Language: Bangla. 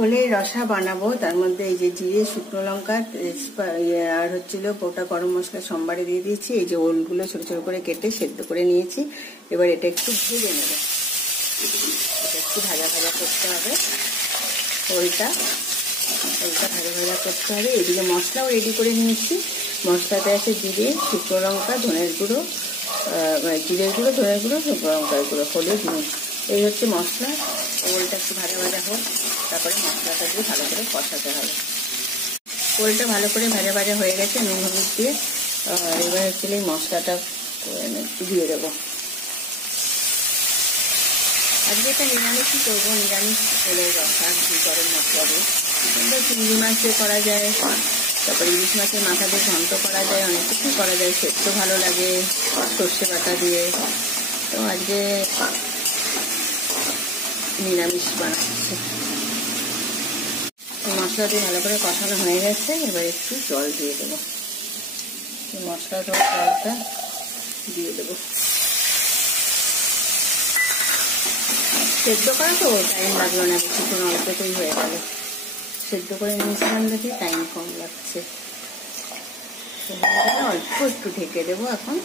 ওলের রসা বানাবো। তার মধ্যে এই যে জিরে, শুকনো লঙ্কা আর হচ্ছিল গোটা গরম মশলা সোমবারে দিয়ে দিয়েছি। এই যে ওলগুলো ছোট ছোট করে কেটে সেদ্ধ করে নিয়েছি। এবার এটা একটু ভেজে নেব, এটা একটু ভাজা ভাজা করতে হবে। ওলটা ভাজা ভাজা করতে হবে। এদিকে মশলাও রেডি করে নিয়েছি। মশলাতে আছে জিরে, শুকনো লঙ্কা, ধনের গুঁড়ো, জিরের গুঁড়ো, ধনের গুঁড়ো, শুকনো লঙ্কার গুঁড়ো, হলুদ, নুন। এই হচ্ছে মশলা। ওলটা একটু ভাজা ভাজা হোক, তারপরে মশলাটা দিয়ে ভালো করে কষাতে হবে। ওলটা ভালো করে ভাজা ভাজা হয়ে গেছে নুন হলুদ দিয়ে। এবার হচ্ছে এই মশলাটা দিয়ে দেবো। আজকে এটা নিরামিষই করবো, নিরামিষ ওলের রসা ঘি গরম মশলা দিয়ে। চিংড়ি মাছ দিয়ে করা যায়, তারপরে ইলিশ মাছের মাথা দিয়ে ঘন্ট করা যায়, অনেক কিছু করা যায়। সেদ্ধ ভালো লাগে সর্ষে বাটা দিয়ে। তো আজকে নিরামিষ বানাচ্ছি। মশলা দিয়ে ভালো করে কষানো হয়ে গেছে। এবার একটু জল দিয়ে দেবো। মশলা ধোয়া জলটা দিয়ে দেবো। সেদ্ধ করা তো টাইম লাগলো না, কিছুক্ষণ অল্পতেই হয়ে গেল। সেদ্ধ করে নিয়েছিলাম দেখে টাইম কম লাগছে। অল্প একটু ঢেকে দেবো এখন।